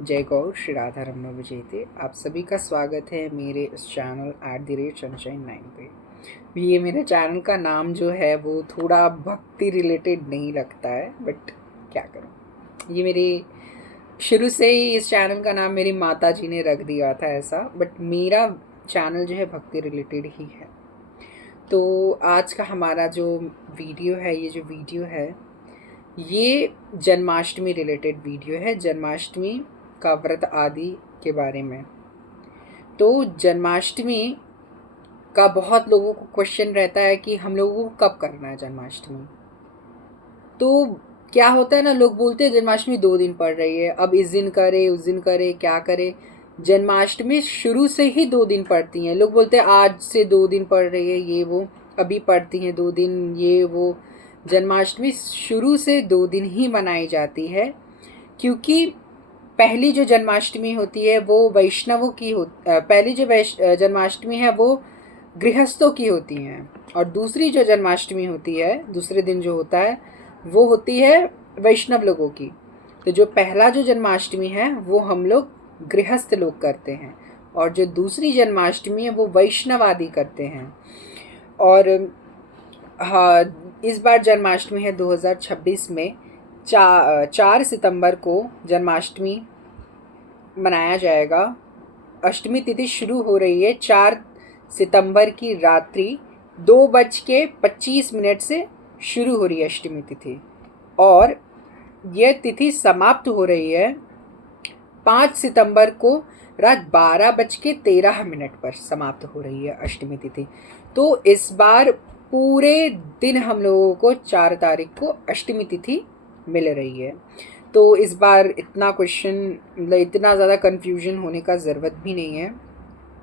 जय गौ श्री राधा रमण विजयते। आप सभी का स्वागत है मेरे इस चैनल @sunshine9 पे। ये मेरे चैनल का नाम जो है वो थोड़ा भक्ति रिलेटेड नहीं लगता है, बट क्या करूँ, ये मेरे शुरू से ही इस चैनल का नाम मेरी माता जी ने रख दिया था ऐसा, बट मेरा चैनल जो है भक्ति रिलेटेड ही है। तो आज का हमारा जो वीडियो है, ये जन्माष्टमी रिलेटेड वीडियो है, जन्माष्टमी का व्रत आदि के बारे में। तो जन्माष्टमी का बहुत लोगों को क्वेश्चन रहता है कि हम लोगों को कब करना है जन्माष्टमी। तो क्या होता है ना, लोग बोलते हैं जन्माष्टमी 2 दिन पड़ रही है, अब इस दिन करे उस दिन करे, क्या करे। जन्माष्टमी शुरू से ही 2 दिन पड़ती हैं। लोग बोलते हैं आज से 2 दिन पड़ रही है, ये वो, अभी पड़ती हैं 2 दिन, ये वो। जन्माष्टमी शुरू से 2 दिन ही मनाई जाती है, क्योंकि पहली जो जन्माष्टमी होती है वो वैष्णवों की पहली जो जन्माष्टमी है वो गृहस्थों की होती हैं, और दूसरी जो जन्माष्टमी होती है, दूसरे दिन जो होता है, वो होती है वैष्णव लोगों की। तो जो पहला जो जन्माष्टमी है वो हम लोग गृहस्थ लोग करते हैं, और जो दूसरी जन्माष्टमी है वो वैष्णव आदि करते हैं। और हाँ, इस बार जन्माष्टमी है 2026 में 4 सितंबर को जन्माष्टमी मनाया जाएगा। अष्टमी तिथि शुरू हो रही है 4 सितंबर की रात्रि 2:25 से शुरू हो रही है अष्टमी तिथि, और यह तिथि समाप्त हो रही है 5 सितंबर को रात 12:13 पर समाप्त हो रही है अष्टमी तिथि। तो इस बार पूरे दिन हम लोगों को 4 तारीख को अष्टमी तिथि मिल रही है। तो इस बार इतना इतना ज़्यादा कन्फ्यूजन होने का ज़रूरत भी नहीं है,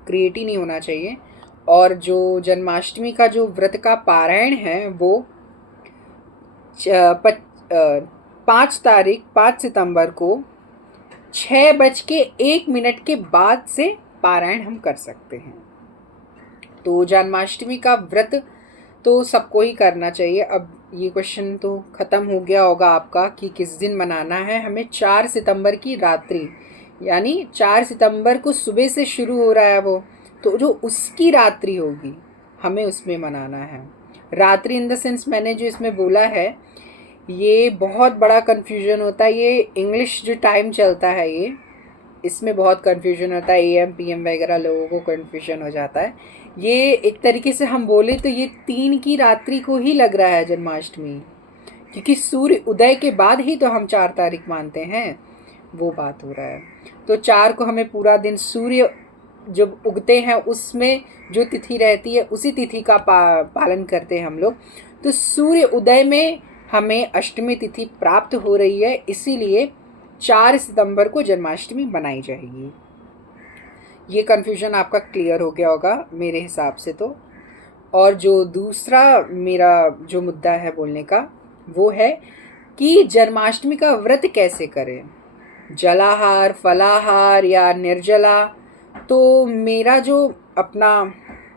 क्रिएट ही नहीं होना चाहिए। और जो जन्माष्टमी का जो व्रत का पारायण है वो 5 सितंबर को 6:01 के बाद से पारायण हम कर सकते हैं। तो जन्माष्टमी का व्रत तो सबको ही करना चाहिए। अब ये क्वेश्चन तो ख़त्म हो गया होगा आपका कि किस दिन मनाना है। हमें 4 सितंबर की रात्रि, यानी 4 सितंबर को सुबह से शुरू हो रहा है वो, तो जो उसकी रात्रि होगी हमें उसमें मनाना है। रात्रि इन द सेंस मैंने जो इसमें बोला है, ये बहुत बड़ा कन्फ्यूजन होता है। ये इंग्लिश जो टाइम चलता है, ये इसमें बहुत कन्फ्यूजन होता है। AM PM वगैरह लोगों को कन्फ्यूजन हो जाता है। ये एक तरीके से हम बोले तो ये 3 की रात्रि को ही लग रहा है जन्माष्टमी, क्योंकि सूर्य उदय के बाद ही तो हम 4 तारीख मानते हैं, वो बात हो रहा है। तो 4 को हमें पूरा दिन सूर्य जब उगते हैं उसमें जो तिथि रहती है उसी तिथि का पालन करते हैं हम लोग। तो सूर्य उदय में हमें अष्टमी तिथि प्राप्त हो रही है, इसीलिए 4 सितंबर को जन्माष्टमी मनाई जाएगी। ये कन्फ्यूजन आपका क्लियर हो गया होगा मेरे हिसाब से तो। और जो दूसरा मेरा जो मुद्दा है बोलने का, वो है कि जन्माष्टमी का व्रत कैसे करें, जलाहार, फलाहार या निर्जला। तो मेरा जो अपना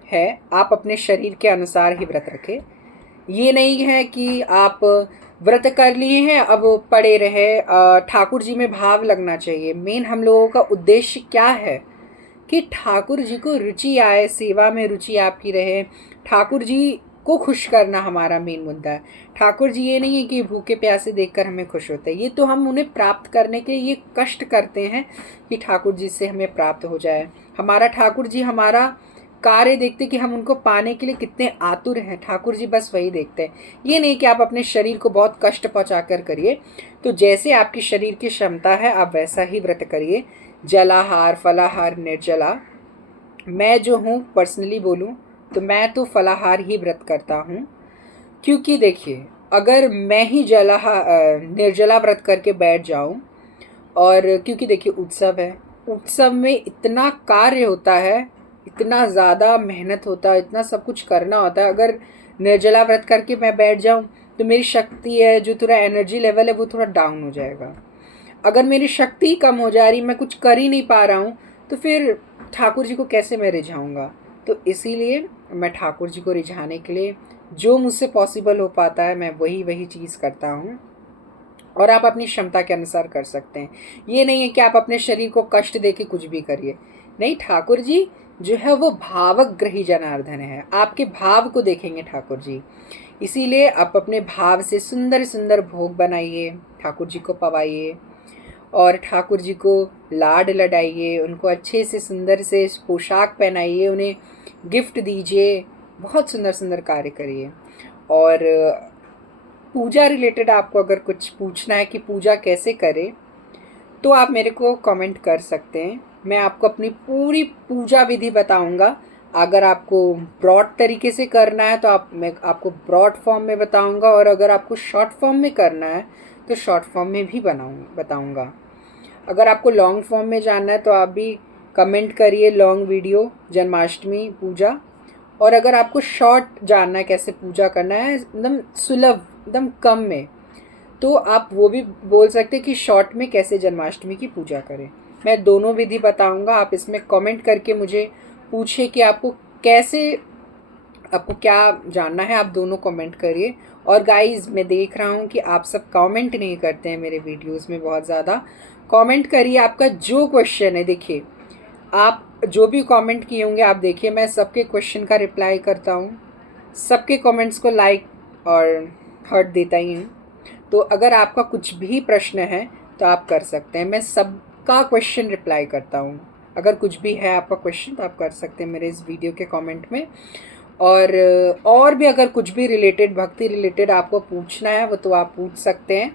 है, आप अपने शरीर के अनुसार ही व्रत रखें। ये नहीं है कि आप व्रत कर लिए हैं अब पड़े रहे। ठाकुर जी में भाव लगना चाहिए। मेन हम लोगों का उद्देश्य क्या है कि ठाकुर जी को रुचि आए, सेवा में रुचि आपकी रहे, ठाकुर जी को खुश करना हमारा मेन मुद्दा है। ठाकुर जी ये नहीं है कि भूखे प्यासे देखकर हमें खुश होते हैं, ये तो हम उन्हें प्राप्त करने के लिए ये कष्ट करते हैं कि ठाकुर जी से हमें प्राप्त हो जाए। हमारा ठाकुर जी हमारा कार्य देखते कि हम उनको पाने के लिए कितने आतुर हैं, ठाकुर जी बस वही देखते हैं। ये नहीं कि आप अपने शरीर को बहुत कष्ट पहुँचा कर करिए। तो जैसे आपकी शरीर की क्षमता है आप वैसा ही व्रत करिए, जलाहार, फलाहार, निर्जला। मैं जो हूँ पर्सनली बोलूँ तो मैं तो फलाहार ही व्रत करता हूँ, क्योंकि देखिए अगर मैं ही निर्जला व्रत करके बैठ जाऊँ, और क्योंकि देखिए उत्सव है, उत्सव में इतना कार्य होता है, इतना ज़्यादा मेहनत होता है, इतना सब कुछ करना होता है। अगर निर्जला व्रत करके मैं बैठ जाऊँ तो मेरी शक्ति है, जो थोड़ा एनर्जी लेवल है वो थोड़ा डाउन हो जाएगा। अगर मेरी शक्ति कम हो जा रही, मैं कुछ कर ही नहीं पा रहा हूँ, तो फिर ठाकुर जी को कैसे मैं रिझाऊँगा। तो इसीलिए मैं ठाकुर जी को रिझाने के लिए जो मुझसे पॉसिबल हो पाता है मैं वही चीज़ करता हूँ। और आप अपनी क्षमता के अनुसार कर सकते हैं। ये नहीं है कि आप अपने शरीर को कष्ट दे के कुछ भी करिए। नहीं, ठाकुर जी जो है वो भावग्रही जनार्दन है, आपके भाव को देखेंगे ठाकुर जी। इसीलिए आप अपने भाव से सुंदर सुंदर भोग बनाइए, ठाकुर जी को पवाइए और ठाकुर जी को लाड लडाइए, उनको अच्छे से सुंदर से पोशाक पहनाइए, उन्हें गिफ्ट दीजिए, बहुत सुंदर सुंदर कार्य करिए। और पूजा रिलेटेड आपको अगर कुछ पूछना है कि पूजा कैसे करें, तो आप मेरे को कमेंट कर सकते हैं। मैं आपको अपनी पूरी पूजा विधि बताऊंगा। अगर आपको ब्रॉड तरीके से करना है तो मैं आपको ब्रॉड फॉर्म में बताऊंगा, और अगर आपको शॉर्ट फॉर्म में करना है तो शॉर्ट फॉर्म में भी बताऊंगा। अगर आपको लॉन्ग फॉर्म में जानना है तो आप भी कमेंट करिए लॉन्ग वीडियो जन्माष्टमी पूजा। और अगर आपको शॉर्ट जानना है कैसे पूजा करना है एकदम सुलभ एकदम कम में, तो आप वो भी बोल सकते हैं कि शॉर्ट में कैसे जन्माष्टमी की पूजा करें। मैं दोनों विधि बताऊंगा। आप इसमें कमेंट करके मुझे पूछिए कि आपको क्या जानना है, आप दोनों कमेंट करिए। और गाइस, मैं देख रहा हूँ कि आप सब कमेंट नहीं करते हैं मेरे वीडियोस में बहुत ज़्यादा। कमेंट करिए, आपका जो क्वेश्चन है, देखिए आप जो भी कमेंट किए होंगे आप देखिए, मैं सबके क्वेश्चन का रिप्लाई करता हूँ, सबके कमेंट्स को लाइक और हार्ट देता ही हूँ। तो अगर आपका कुछ भी प्रश्न है तो आप कर सकते हैं, मैं सबका क्वेश्चन रिप्लाई करता हूँ। अगर कुछ भी है आपका क्वेश्चन तो आप कर सकते हैं मेरे इस वीडियो के कमेंट में। और भी अगर कुछ भी रिलेटेड, भक्ति रिलेटेड आपको पूछना है वो तो आप पूछ सकते हैं।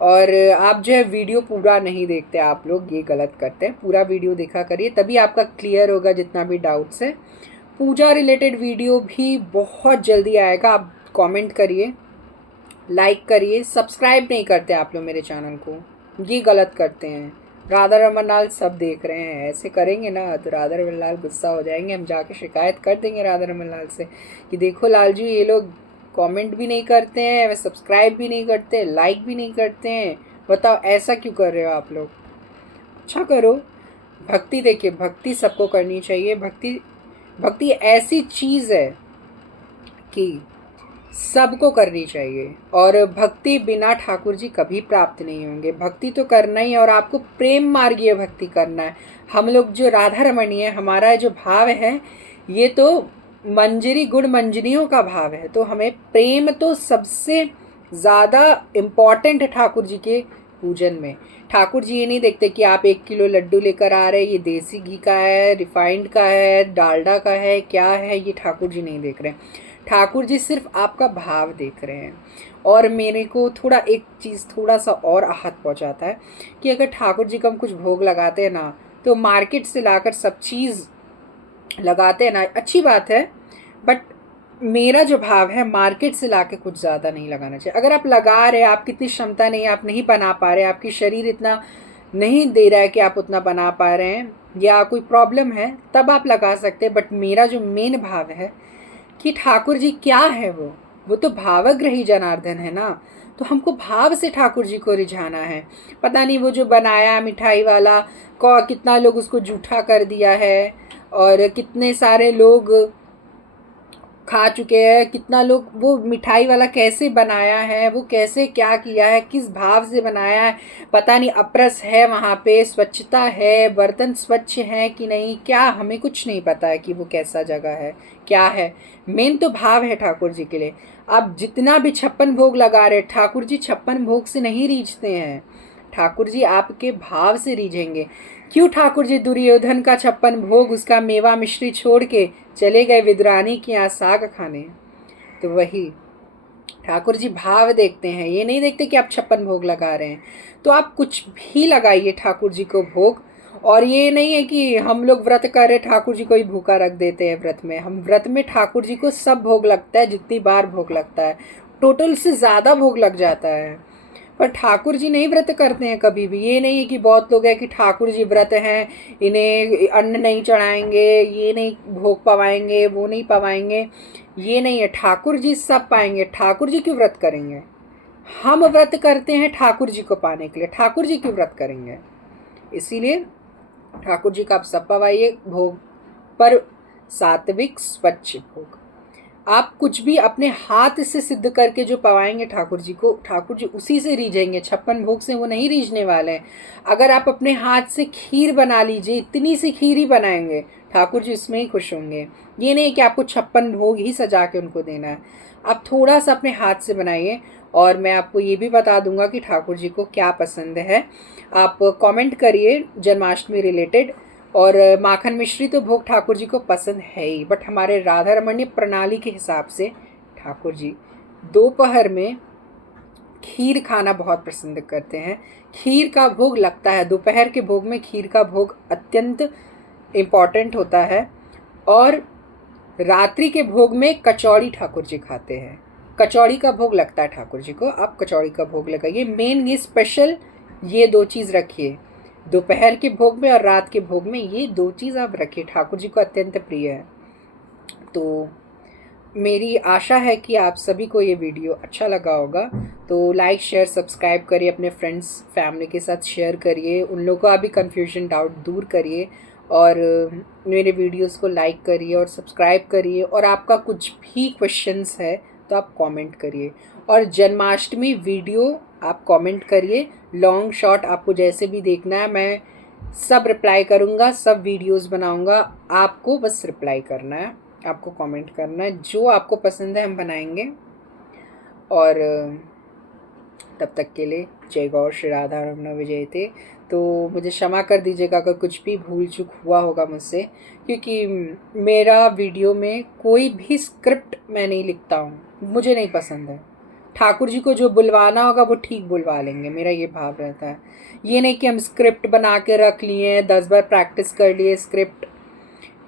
और आप जो है वीडियो पूरा नहीं देखते, आप लोग ये गलत करते हैं। पूरा वीडियो देखा करिए, तभी आपका क्लियर होगा जितना भी डाउट्स है। पूजा रिलेटेड वीडियो भी बहुत जल्दी आएगा। आप कमेंट करिए, लाइक करिए। सब्सक्राइब नहीं करते आप लोग मेरे चैनल को, ये गलत करते हैं। राधा रमन लाल सब देख रहे हैं, ऐसे करेंगे ना तो राधा रमन लाल गुस्सा हो जाएंगे। हम जाके शिकायत कर देंगे राधा रमन लाल से कि देखो लाल जी, ये लोग कमेंट भी नहीं करते हैं, वे सब्सक्राइब भी नहीं करते, लाइक भी नहीं करते हैं। बताओ ऐसा क्यों कर रहे हो आप लोग? अच्छा करो। भक्ति देखिए, भक्ति सबको करनी चाहिए। भक्ति भक्ति ऐसी चीज़ है कि सबको करनी चाहिए। और भक्ति बिना ठाकुर जी कभी प्राप्त नहीं होंगे। भक्ति तो करना ही, और आपको प्रेम मार्गीय भक्ति करना है। हम लोग जो राधा रमणी है, हमारा जो भाव है ये तो मंजरी गुण मंजरियों का भाव है। तो हमें प्रेम तो सबसे ज़्यादा इम्पॉर्टेंट है ठाकुर जी के पूजन में। ठाकुर जी ये नहीं देखते कि आप 1 किलो लड्डू लेकर आ रहे हैं, ये देसी घी का है, रिफाइंड का है, डालडा का है, क्या है, ये ठाकुर जी नहीं देख रहे हैं। ठाकुर जी सिर्फ आपका भाव देख रहे हैं। और मेरे को थोड़ा एक चीज़ थोड़ा सा और आहत पहुंचाता है कि अगर ठाकुर जी को हम कुछ भोग लगाते हैं ना, तो मार्केट से लाकर सब चीज़ लगाते हैं ना, अच्छी बात है, बट मेरा जो भाव है मार्केट से लाके कुछ ज़्यादा नहीं लगाना चाहिए। अगर आप लगा रहे हैं, आपकी इतनी क्षमता नहीं है, आप नहीं बना पा रहे, आपकी शरीर इतना नहीं दे रहा है कि आप उतना बना पा रहे हैं, या कोई प्रॉब्लम है, तब आप लगा सकते हैं। बट मेरा जो मेन भाव है कि ठाकुर जी क्या है, वो तो भावग्रही जनार्दन है ना। तो हमको भाव से ठाकुर जी को रिझाना है। पता नहीं वो जो बनाया मिठाई वाला को कितना लोग उसको जूठा कर दिया है, और कितने सारे लोग खा चुके हैं, कितना लोग वो मिठाई वाला कैसे बनाया है, वो कैसे क्या किया है, किस भाव से बनाया है, पता नहीं। अपरस है वहाँ पे, स्वच्छता है, बर्तन स्वच्छ है कि नहीं, क्या हमें कुछ नहीं पता है कि वो कैसा जगह है, क्या है। मेन तो भाव है ठाकुर जी के लिए। आप जितना भी 56 भोग लगा रहे, ठाकुर जी 56 भोग से नहीं रीझते हैं, ठाकुर जी आपके भाव से रीझेंगे। क्यों ठाकुर जी दुर्योधन का 56 भोग, उसका मेवा मिश्री छोड़ के चले गए विद्रानी के यहाँ साग खाने? तो वही ठाकुर जी भाव देखते हैं, ये नहीं देखते कि आप 56 भोग लगा रहे हैं। तो आप कुछ भी लगाइए ठाकुर जी को भोग। और ये नहीं है कि हम लोग व्रत कर रहे ठाकुर जी को ही भूखा रख देते हैं व्रत में। हम व्रत में ठाकुर जी को सब भोग लगता है, जितनी बार भोग लगता है, टोटल से ज़्यादा भोग लग जाता है। पर ठाकुर जी नहीं व्रत करते हैं कभी भी। ये नहीं है कि बहुत लोग हैं कि ठाकुर जी व्रत हैं, इन्हें अन्न नहीं चढ़ाएंगे, ये नहीं भोग पवाएंगे, वो नहीं पवाएंगे, ये नहीं है। ठाकुर जी सब पाएंगे। ठाकुर जी क्यों व्रत करेंगे? हम व्रत करते हैं ठाकुर जी को पाने के लिए, ठाकुर जी क्यों व्रत करेंगे? इसीलिए ठाकुर जी का आप सब पवाइए भोग, पर सात्विक स्वच्छ भोग। आप कुछ भी अपने हाथ से सिद्ध करके जो पवाएंगे ठाकुर जी को, ठाकुर जी उसी से रीझेंगे, 56 भोग से वो नहीं रीझने वाले हैं। अगर आप अपने हाथ से खीर बना लीजिए, इतनी सी खीर ही बनाएंगे, ठाकुर जी उसमें ही खुश होंगे। ये नहीं कि आपको 56 भोग ही सजा के उनको देना है, आप थोड़ा सा अपने हाथ से बनाइए। और मैं आपको ये भी बता दूंगा कि ठाकुर जी को क्या पसंद है। आप कमेंट करिए जन्माष्टमी रिलेटेड। और माखन मिश्री तो भोग ठाकुर जी को पसंद है ही, बट हमारे राधा रमणीय प्रणाली के हिसाब से ठाकुर जी दोपहर में खीर खाना बहुत पसंद करते हैं। खीर का भोग लगता है दोपहर के भोग में, खीर का भोग अत्यंत इम्पॉर्टेंट होता है। और रात्रि के भोग में कचौड़ी ठाकुर जी खाते हैं, कचौड़ी का भोग लगता है ठाकुर जी को, आप कचौड़ी का भोग लगाइए। मेन ये स्पेशल ये दो चीज़ रखिए, दोपहर के भोग में और रात के भोग में ये दो चीज़ आप रखिए, ठाकुर जी को अत्यंत प्रिय है। तो मेरी आशा है कि आप सभी को ये वीडियो अच्छा लगा होगा। तो लाइक शेयर सब्सक्राइब करिए, अपने फ्रेंड्स फैमिली के साथ शेयर करिए, उन लोगों का भी कन्फ्यूजन डाउट दूर करिए। और मेरे वीडियोस को लाइक करिए और सब्सक्राइब करिए। और आपका कुछ भी क्वेश्चंस है तो आप कमेंट करिए। और जन्माष्टमी वीडियो आप कमेंट करिए, लॉन्ग शॉर्ट आपको जैसे भी देखना है, मैं सब रिप्लाई करूँगा, सब वीडियोस बनाऊँगा। आपको बस रिप्लाई करना है, आपको कमेंट करना है, जो आपको पसंद है हम बनाएंगे। और तब तक के लिए जय गौर, श्री राधा रमण विजयते। तो मुझे क्षमा कर दीजिएगा अगर कुछ भी भूल चूक हुआ होगा मुझसे, क्योंकि मेरा वीडियो में कोई भी स्क्रिप्ट मैं नहीं लिखता हूँ, मुझे नहीं पसंद है। ठाकुर जी को जो बुलवाना होगा वो ठीक बुलवा लेंगे, मेरा ये भाव रहता है। ये नहीं कि हम स्क्रिप्ट बना के रख लिए, 10 बार प्रैक्टिस कर लिए स्क्रिप्ट,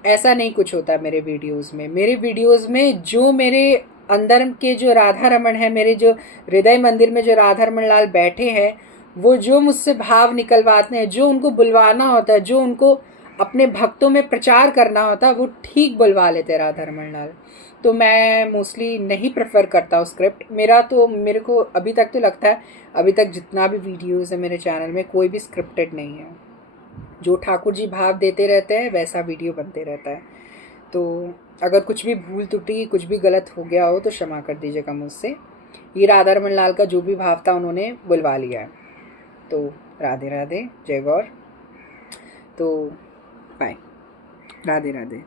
ऐसा नहीं कुछ होता मेरे वीडियोस में। मेरे वीडियोस में जो मेरे अंदर के जो राधा रमण है, मेरे जो हृदय मंदिर में जो राधा रमण लाल बैठे हैं, वो जो मुझसे भाव निकलवाते हैं, जो उनको बुलवाना होता है, जो उनको अपने भक्तों में प्रचार करना होता है, वो ठीक बुलवा लेते हैं राधा रमण लाल। तो मैं मोस्टली नहीं प्रेफर करता हूँ स्क्रिप्ट। मेरे को अभी तक तो लगता है, अभी तक जितना भी वीडियोस है मेरे चैनल में कोई भी स्क्रिप्टेड नहीं है। जो ठाकुर जी भाव देते रहते हैं वैसा वीडियो बनते रहता है। तो अगर कुछ भी भूल त्रुटि, कुछ भी गलत हो गया हो तो क्षमा कर दीजिएगा मुझसे। ये राधा रमण लाल का जो भी भाव था उन्होंने बुलवा लिया है। तो राधे राधे, जय गौर। तो बाय, राधे राधे।